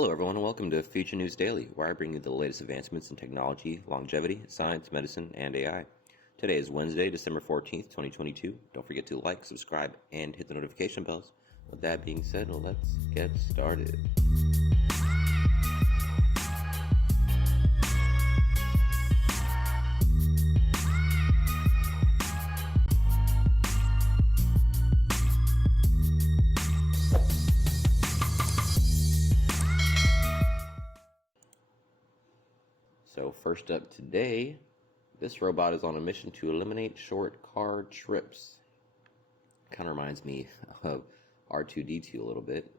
Hello, everyone, and welcome to Future News Daily, where I bring you the latest advancements in technology, longevity, science, medicine, and AI. Today is Wednesday, December 14th, 2022. Don't forget to like, subscribe, and hit the notification bells. With that being said, let's get started. So first up today, this robot is on a mission to eliminate short car trips. Kind of reminds me of R2-D2 a little bit,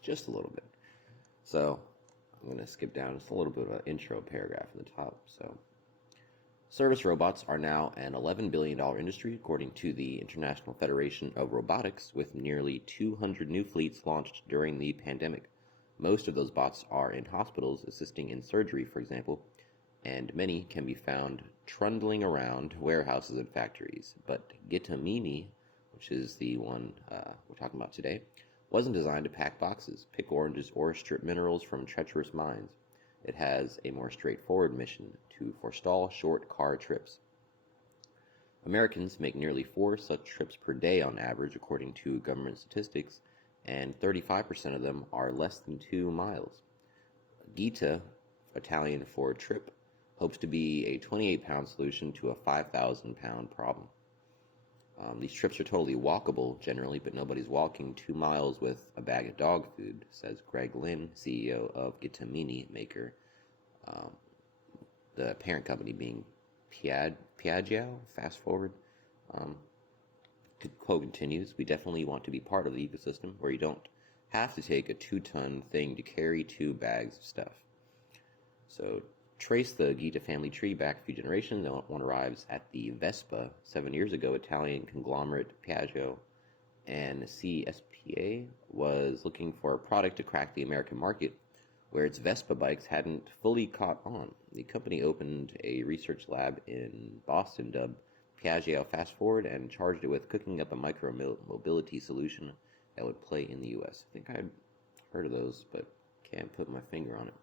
just a little bit. So I'm going to skip down just a little bit of an intro paragraph in the top. So service robots are now an $11 billion industry, according to the International Federation of Robotics, with nearly 200 new fleets launched during the pandemic. Most of those bots are in hospitals assisting in surgery, for example, and many can be found trundling around warehouses and factories. But Gitamini, which is the one we're talking about today, wasn't designed to pack boxes, pick oranges, or strip minerals from treacherous mines. It has a more straightforward mission: to forestall short car trips. Americans make nearly 4 such trips per day on average, according to government statistics, and 35% of them are less than 2 miles. Gita, Italian for trip, hopes to be a 28-pound solution to a 5,000-pound problem. These trips are totally walkable generally, but nobody's walking 2 miles with a bag of dog food, says Greg Lynn, CEO of Gitamini maker, the parent company being Piaggio. Fast forward. The quote continues, "We definitely want to be part of the ecosystem where you don't have to take a 2-ton thing to carry 2 bags of stuff." So trace the Gita family tree back a few generations, and one arrives at the Vespa. 7 years ago, Italian conglomerate Piaggio and CSPA was looking for a product to crack the American market where its Vespa bikes hadn't fully caught on. The company opened a research lab in Boston dubbed Piaggio Fast Forward and charged it with cooking up a micro-mobility solution that would play in the US. I think I'd heard of those, but can't put my finger on it.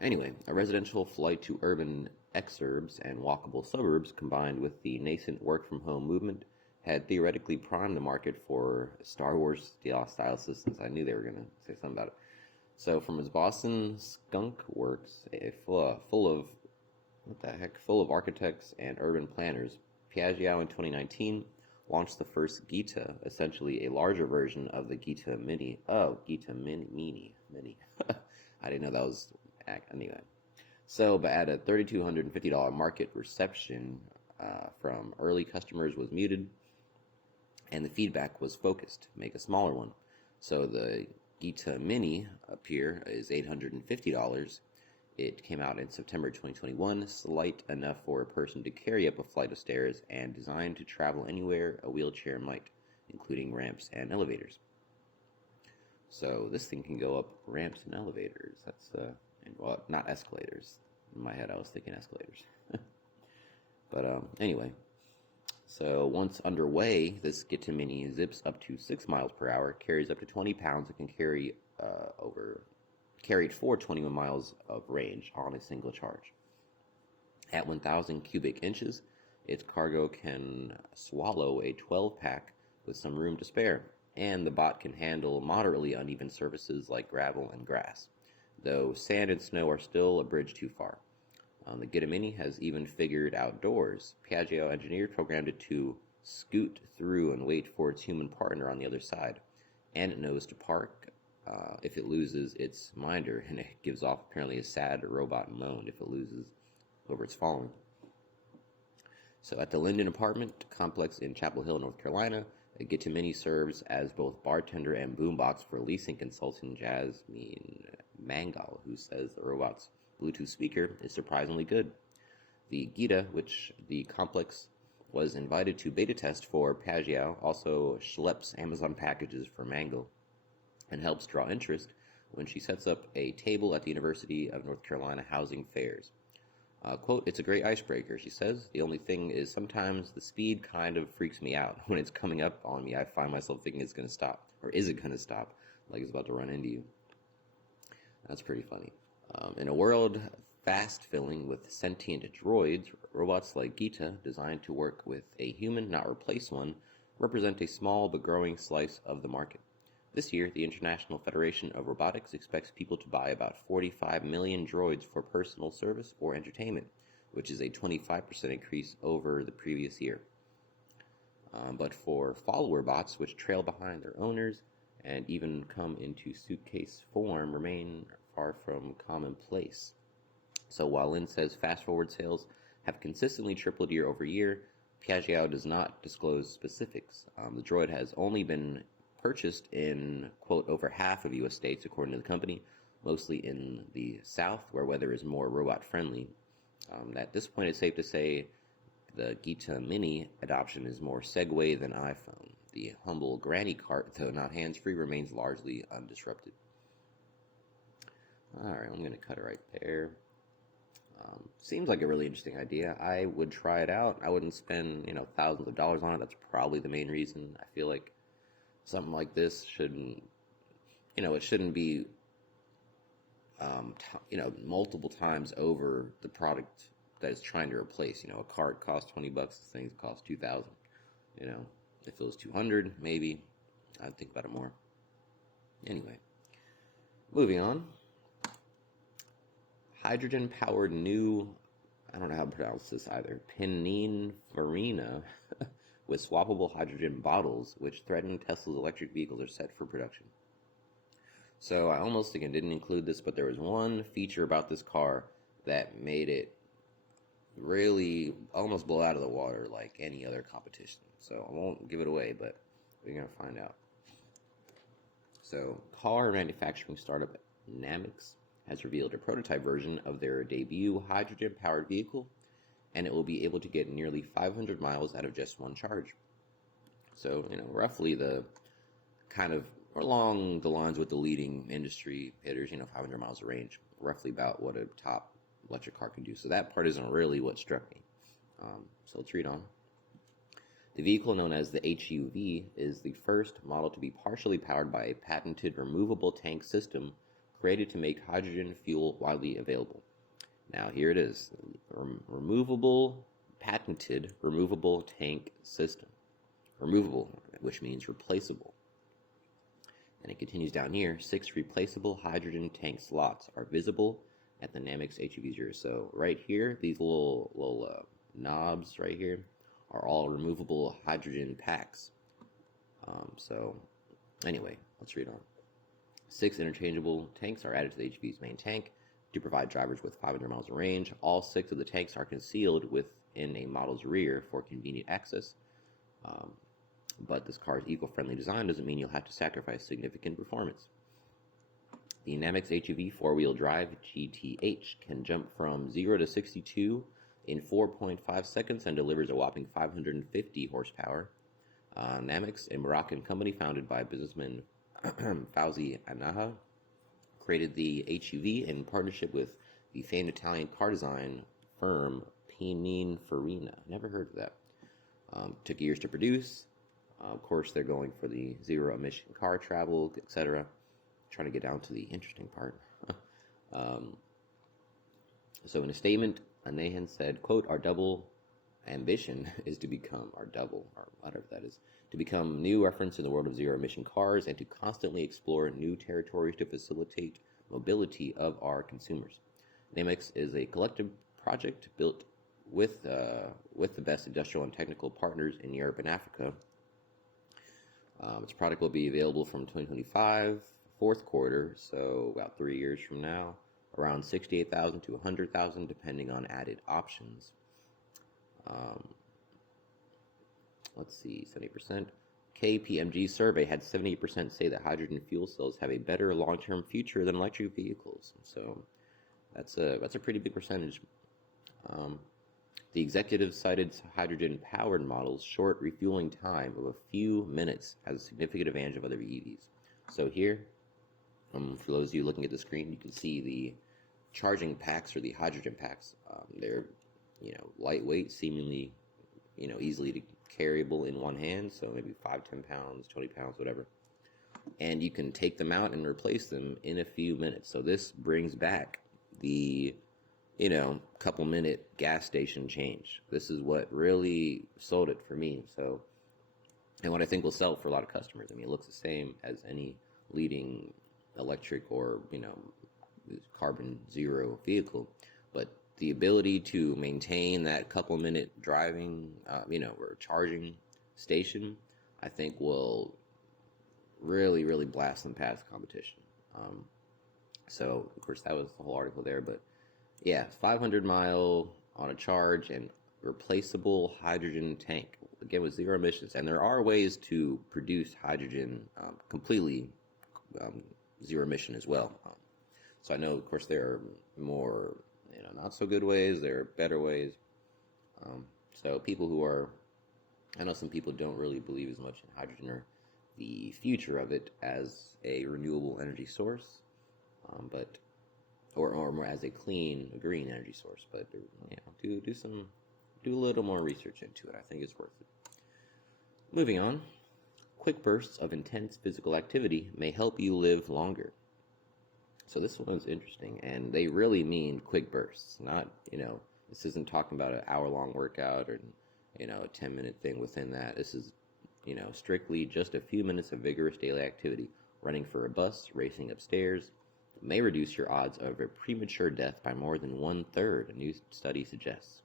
Anyway, a residential flight to urban exurbs and walkable suburbs combined with the nascent work-from-home movement had theoretically primed the market for Star Wars style systems. I knew they were going to say something about it. So from its Boston Skunk Works, full of architects and urban planners, Piaggio in 2019 launched the first Gita, essentially a larger version of the Gita Mini. Oh, Gita Mini. I didn't know that was... Anyway. So, but at a $3,250 market, reception from early customers was muted, and the feedback was focused. Make a smaller one. So the Gita Mini up here is $850. It came out in September 2021, slight enough for a person to carry up a flight of stairs and designed to travel anywhere a wheelchair might, including ramps and elevators. So this thing can go up ramps and elevators. That's, well, not escalators. In my head, I was thinking escalators. But anyway, so once underway, this Gita Mini zips up to 6 miles per hour, carries up to 20 pounds, and can carried for 21 miles of range on a single charge. At 1,000 cubic inches, its cargo can swallow a 12-pack with some room to spare, and the bot can handle moderately uneven surfaces like gravel and grass, though sand and snow are still a bridge too far. The Gita Mini has even figured outdoors. Piaggio engineers programmed it to scoot through and wait for its human partner on the other side, and it knows to park if it loses its minder, and it gives off apparently a sad robot moan if it loses whoever it's following. So at the Linden apartment complex in Chapel Hill, North Carolina, Gita Mini serves as both bartender and boombox for leasing consultant Jasmine Mangal, who says the robot's Bluetooth speaker is surprisingly good. The Gita, which the complex was invited to beta test for Piaggio, also schleps Amazon packages for Mangal and helps draw interest when she sets up a table at the University of North Carolina housing fairs. Quote, "It's a great icebreaker," she says. "The only thing is sometimes the speed kind of freaks me out. When it's coming up on me, I find myself thinking it's going to stop. Or is it going to stop? like it's about to run into you. That's pretty funny. In a world fast filling with sentient droids, robots like Gita, designed to work with a human, not replace one, represent a small but growing slice of the market. This year, the International Federation of Robotics expects people to buy about 45 million droids for personal service or entertainment, which is a 25% increase over the previous year. But for follower bots, which trail behind their owners and even come into suitcase form, remain far from commonplace. So while Lin says fast-forward sales have consistently tripled year over year, Piaggio does not disclose specifics. The droid has only been purchased in, quote, over half of U.S. states, according to the company, mostly in the South, where weather is more robot-friendly. At this point, it's safe to say the Gita Mini adoption is more Segway than iPhone. The humble granny cart, though not hands-free, remains largely undisrupted. Alright, I'm going to cut it right there. Seems like a really interesting idea. I would try it out. I wouldn't spend, thousands of dollars on it. That's probably the main reason. I feel like something like this shouldn't, it shouldn't be, multiple times over the product that it's trying to replace. A cart costs $20. This thing costs $2,000. If it was $200, maybe I'd think about it more. Anyway, moving on. Hydrogen-powered new, I don't know how to pronounce this either, Pininfarina with swappable hydrogen bottles, which threaten Tesla's electric vehicles, are set for production. So I almost, again, didn't include this, but there was one feature about this car that made it really almost blow out of the water like any other competition. So I won't give it away, but we're going to find out. So car manufacturing startup Namix has revealed a prototype version of their debut hydrogen-powered vehicle, and it will be able to get nearly 500 miles out of just one charge. So, roughly the kind of along the lines with the leading industry hitters, 500 miles of range, roughly about what a top electric car can do. So that part isn't really what struck me. So let's read on. The vehicle, known as the HUV, is the first model to be partially powered by a patented removable tank system created to make hydrogen fuel widely available. Now, here it is. Patented removable tank system. Removable, which means replaceable. And it continues down here. 6 replaceable hydrogen tank slots are visible at the Namix HUV0. So right here, these little knobs right here are all removable hydrogen packs. So anyway, let's read on. 6 interchangeable tanks are added to the HUV's main tank to provide drivers with 500 miles of range. All 6 of the tanks are concealed within a model's rear for convenient access. But this car's eco-friendly design doesn't mean you'll have to sacrifice significant performance. The Namix HUV 4-wheel drive GTH can jump from 0 to 62 in 4.5 seconds and delivers a whopping 550 horsepower. Namix, a Moroccan company founded by businessman Fauzi Anaha, created the HUV in partnership with the famed Italian car design firm Pininfarina. Never heard of that. Took years to produce. Of course, they're going for the zero-emission car travel, etc. Trying to get down to the interesting part. So in a statement, Anahan said, quote, "Our double ambition is to become, or whatever that is, to become new reference in the world of zero-emission cars and to constantly explore new territories to facilitate mobility of our consumers. Namix is a collective project built with the best industrial and technical partners in Europe and Africa. Its product will be available from 2025, fourth quarter, so about 3 years from now, around 68,000 to 100,000, depending on added options. Let's see, 70%. KPMG survey had 78% say that hydrogen fuel cells have a better long-term future than electric vehicles. So that's a pretty big percentage. The executives cited hydrogen-powered models' short refueling time of a few minutes as a significant advantage of other EVs. So here, for those of you looking at the screen, you can see the charging packs or the hydrogen packs. They're, lightweight, seemingly, easily carryable in one hand. So maybe 5, 10 pounds, 20 pounds, whatever. and you can take them out and replace them in a few minutes. So this brings back the, couple minute gas station change. This is what really sold it for me. So, and what I think will sell for a lot of customers. I mean, it looks the same as any leading electric or, carbon zero vehicle, but the ability to maintain that couple minute driving, or charging station, I think will really, really blast them past competition. So, of course, that was the whole article there. But yeah, 500-mile on a charge and replaceable hydrogen tank. Again, with zero emissions. And there are ways to produce hydrogen completely zero emission as well. So I know, of course, there are more, not so good ways. There are better ways. So people who are, I know some people don't really believe as much in hydrogen or the future of it as a renewable energy source, or more as a clean, green energy source. But do a little more research into it. I think it's worth it. Moving on, quick bursts of intense physical activity may help you live longer. So this one's interesting, and they really mean quick bursts. Not, this isn't talking about an hour-long workout or, a 10-minute thing within that. This is, strictly just a few minutes of vigorous daily activity. Running for a bus, racing upstairs, may reduce your odds of a premature death by more than 1/3, a new study suggests.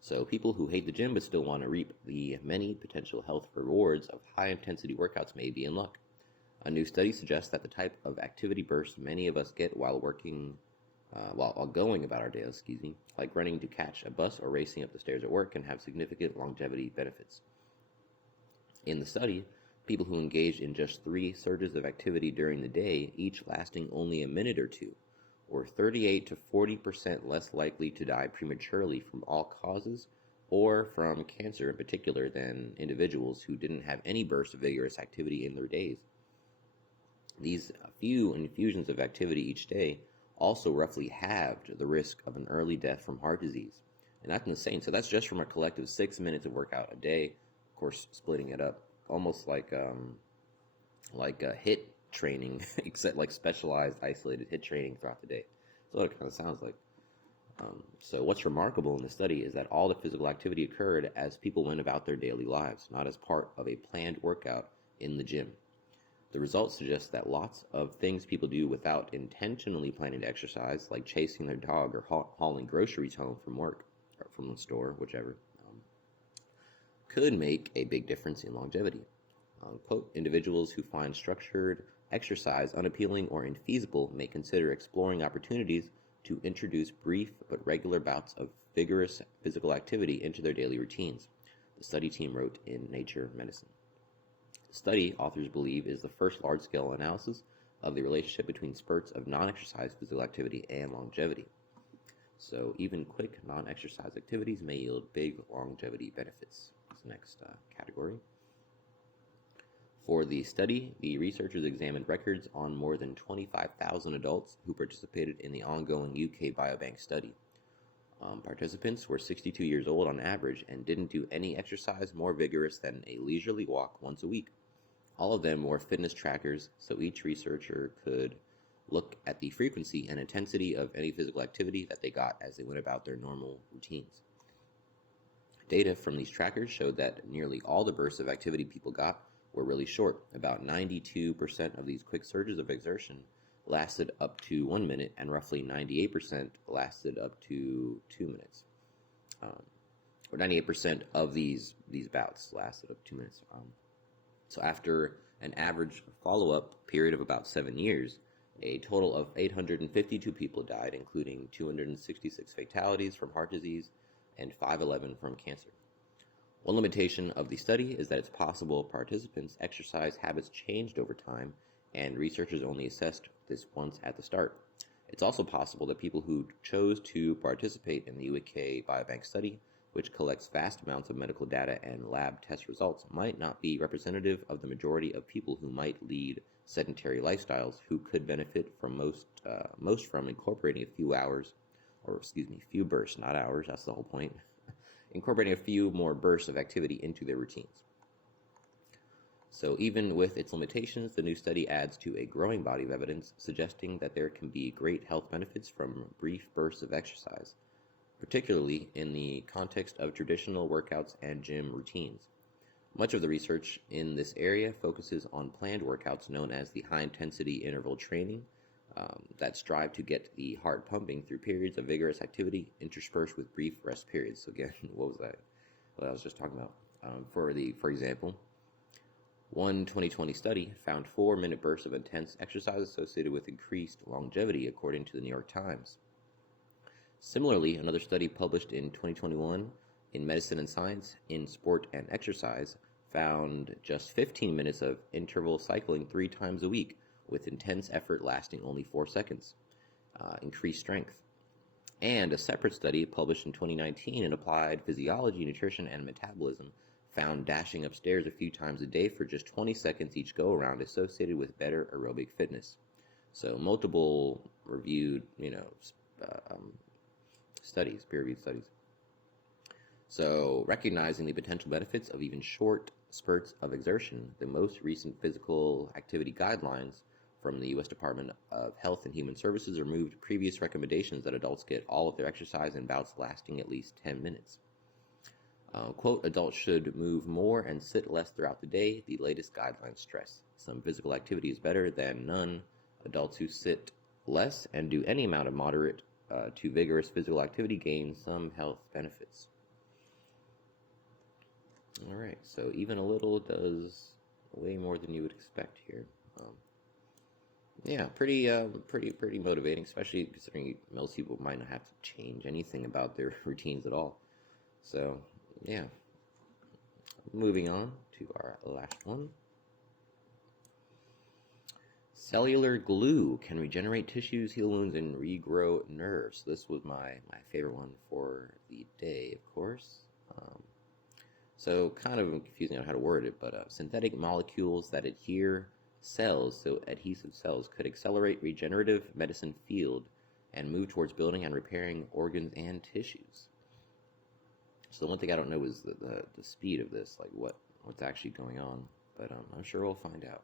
So people who hate the gym but still want to reap the many potential health rewards of high-intensity workouts may be in luck. A new study suggests that the type of activity burst many of us get while going about our day, like running to catch a bus or racing up the stairs at work, can have significant longevity benefits. In the study, people who engaged in just 3 surges of activity during the day, each lasting only a minute or two, were 38 to 40% less likely to die prematurely from all causes or from cancer in particular than individuals who didn't have any burst of vigorous activity in their days. These few infusions of activity each day also roughly halved the risk of an early death from heart disease. And that's insane. So that's just from a collective 6 minutes of workout a day, of course, splitting it up almost like a HIIT training, except like specialized, isolated HIIT training throughout the day. That's what it kind of sounds like. So what's remarkable in the study is that all the physical activity occurred as people went about their daily lives, not as part of a planned workout in the gym. The results suggest that lots of things people do without intentionally planning to exercise, like chasing their dog or hauling groceries home from work, or from the store, whichever, could make a big difference in longevity. Quote, individuals who find structured exercise unappealing or infeasible may consider exploring opportunities to introduce brief but regular bouts of vigorous physical activity into their daily routines, the study team wrote in Nature Medicine. The study, authors believe, is the first large-scale analysis of the relationship between spurts of non-exercise physical activity and longevity. So even quick non-exercise activities may yield big longevity benefits. That's the next category. For the study, the researchers examined records on more than 25,000 adults who participated in the ongoing UK Biobank study. Participants were 62 years old on average and didn't do any exercise more vigorous than a leisurely walk once a week. All of them wore fitness trackers, so each researcher could look at the frequency and intensity of any physical activity that they got as they went about their normal routines. Data from these trackers showed that nearly all the bursts of activity people got were really short. About 92% of these quick surges of exertion lasted up to 1 minute, and roughly 98% lasted up to 2 minutes. Or 98% of these bouts lasted up to 2 minutes. So after an average follow-up period of about 7 years, a total of 852 people died, including 266 fatalities from heart disease and 511 from cancer. One limitation of the study is that it's possible participants' exercise habits changed over time, and researchers only assessed this once at the start. It's also possible that people who chose to participate in the UK Biobank study, which collects vast amounts of medical data and lab test results, might not be representative of the majority of people who might lead sedentary lifestyles, who could benefit from most from incorporating few bursts, not hours, that's the whole point, incorporating a few more bursts of activity into their routines. So even with its limitations, the new study adds to a growing body of evidence suggesting that there can be great health benefits from brief bursts of exercise, particularly in the context of traditional workouts and gym routines. Much of the research in this area focuses on planned workouts known as the high-intensity interval training that strive to get the heart pumping through periods of vigorous activity interspersed with brief rest periods. So again, what was that? What I was just talking about. For example, one 2020 study found 4-minute bursts of intense exercise associated with increased longevity, according to the New York Times. Similarly, another study published in 2021 in Medicine and Science in Sport and Exercise found just 15 minutes of interval cycling 3 times a week with intense effort lasting only 4 seconds, increased strength. And a separate study published in 2019 in Applied Physiology, Nutrition, and Metabolism found dashing upstairs a few times a day for just 20 seconds each go-around associated with better aerobic fitness. So multiple reviewed, studies, peer-reviewed studies. So recognizing the potential benefits of even short spurts of exertion, the most recent physical activity guidelines from the U.S. Department of Health and Human Services removed previous recommendations that adults get all of their exercise in bouts lasting at least 10 minutes. Quote, adults should move more and sit less throughout the day, the latest guidelines stress. Some physical activity is better than none. Adults who sit less and do any amount of moderate to vigorous physical activity gain some health benefits. All right, so even a little does way more than you would expect here. Yeah, pretty motivating, especially considering most people might not have to change anything about their routines at all. So, yeah. Moving on to our last one. Cellular glue can regenerate tissues, heal wounds, and regrow nerves. This was my favorite one for the day, of course. So kind of confusing on how to word it, but synthetic molecules that adhere cells, so adhesive cells, could accelerate regenerative medicine field and move towards building and repairing organs and tissues. So the one thing I don't know is the speed of this, like what's actually going on, but I'm sure we'll find out.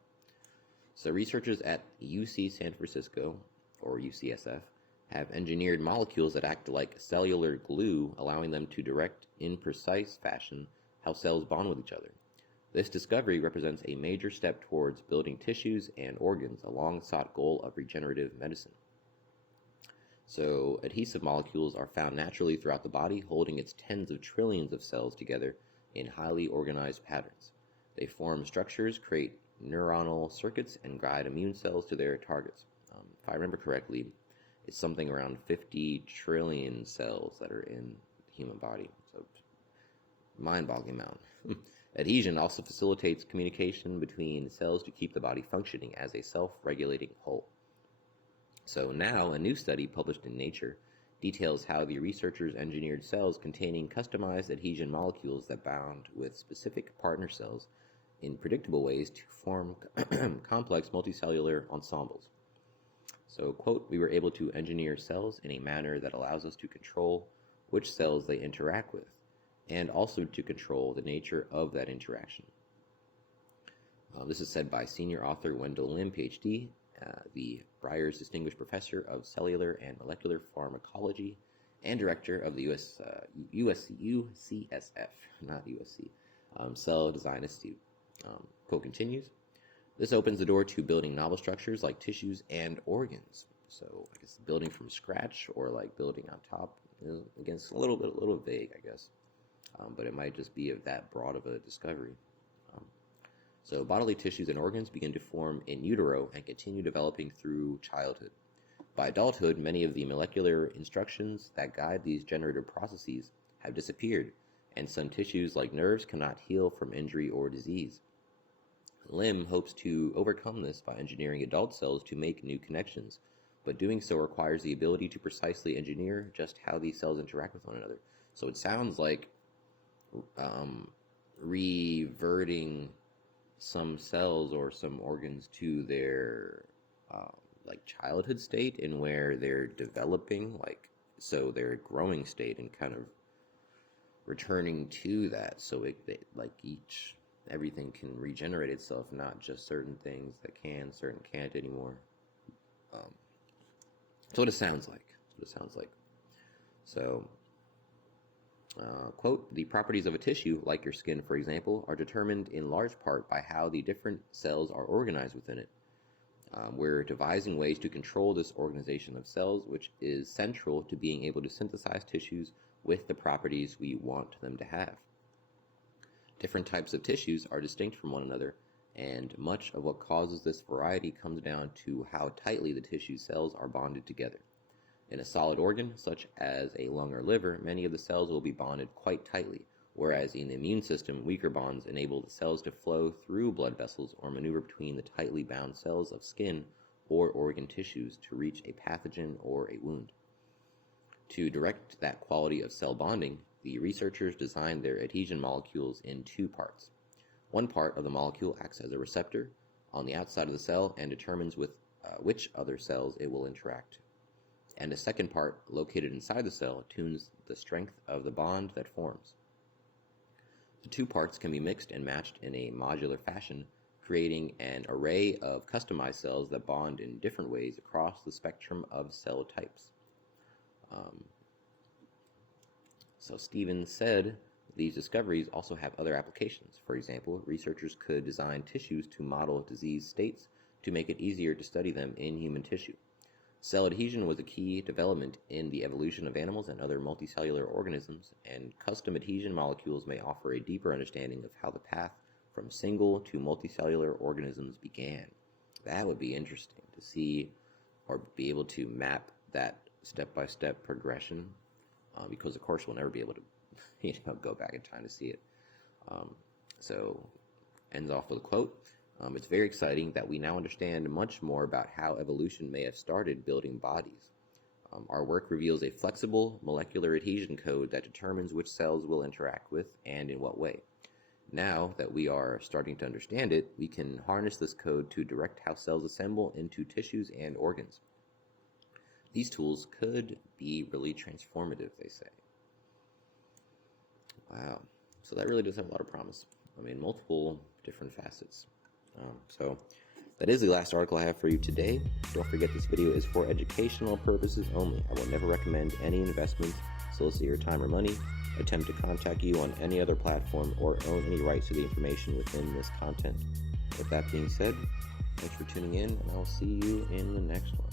So researchers at UC San Francisco, or UCSF, have engineered molecules that act like cellular glue, allowing them to direct in precise fashion how cells bond with each other. This discovery represents a major step towards building tissues and organs, a long-sought goal of regenerative medicine. So, adhesive molecules are found naturally throughout the body, holding its tens of trillions of cells together in highly organized patterns. They form structures, create neuronal circuits, and guide immune cells to their targets. If I remember correctly, it's something around 50 trillion cells that are in the human body. So, mind-boggling amount. Adhesion also facilitates communication between cells to keep the body functioning as a self-regulating whole. So now, a new study published in Nature details how the researchers engineered cells containing customized adhesion molecules that bound with specific partner cells in predictable ways to form complex multicellular ensembles. So, quote, we were able to engineer cells in a manner that allows us to control which cells they interact with, and also to control the nature of that interaction. This is said by senior author Wendell Lim, PhD, the Breyers Distinguished Professor of Cellular and Molecular Pharmacology and Director of the UCSF, not USC, Cell Design Institute. Quote continues, this opens the door to building novel structures like tissues and organs. So I guess building from scratch or like building on top is, again, a little vague, I guess. But it might just be of that broad of a discovery. So bodily tissues and organs begin to form in utero and continue developing through childhood. By adulthood, many of the molecular instructions that guide these generative processes have disappeared, and some tissues like nerves cannot heal from injury or disease. Lim hopes to overcome this by engineering adult cells to make new connections, but doing so requires the ability to precisely engineer just how these cells interact with one another. So it sounds like reverting some cells or some organs to their like childhood state, in where they're developing, like, so their growing state, and kind of returning to that. So like each everything can regenerate itself, not just certain things that can, certain can't anymore. So what it sounds like. So, quote, the properties of a tissue, like your skin, for example, are determined in large part by how the different cells are organized within it. We're devising ways to control this organization of cells, which is central to being able to synthesize tissues with the properties we want them to have. Different types of tissues are distinct from one another, and much of what causes this variety comes down to how tightly the tissue cells are bonded together. In a solid organ, such as a lung or liver, many of the cells will be bonded quite tightly, whereas in the immune system, weaker bonds enable the cells to flow through blood vessels or maneuver between the tightly bound cells of skin or organ tissues to reach a pathogen or a wound. To direct that quality of cell bonding, the researchers designed their adhesion molecules in two parts. One part of the molecule acts as a receptor on the outside of the cell and determines with which other cells it will interact. And a second part, located inside the cell, tunes the strength of the bond that forms. The two parts can be mixed and matched in a modular fashion, creating an array of customized cells that bond in different ways across the spectrum of cell types. So Stevens said these discoveries also have other applications. For example, researchers could design tissues to model disease states to make it easier to study them in human tissue. Cell adhesion was a key development in the evolution of animals and other multicellular organisms, and custom adhesion molecules may offer a deeper understanding of how the path from single to multicellular organisms began. That would be interesting to see, or be able to map that step-by-step progression, because of course we'll never be able to go back in time to see it. So ends off with a quote. It's very exciting that we now understand much more about how evolution may have started building bodies. Our work reveals a flexible molecular adhesion code that determines which cells will interact with and in what way. Now that we are starting to understand it, we can harness this code to direct how cells assemble into tissues and organs. These tools could be really transformative, they say. Wow. So that really does have a lot of promise. I mean, multiple different facets. So that is the last article I have for you today. Don't forget, this video is for educational purposes only. I will never recommend any investments, solicit your time or money, attempt to contact you on any other platform, or own any rights to the information within this content. With that being said, thanks for tuning in, and I'll see you in the next one.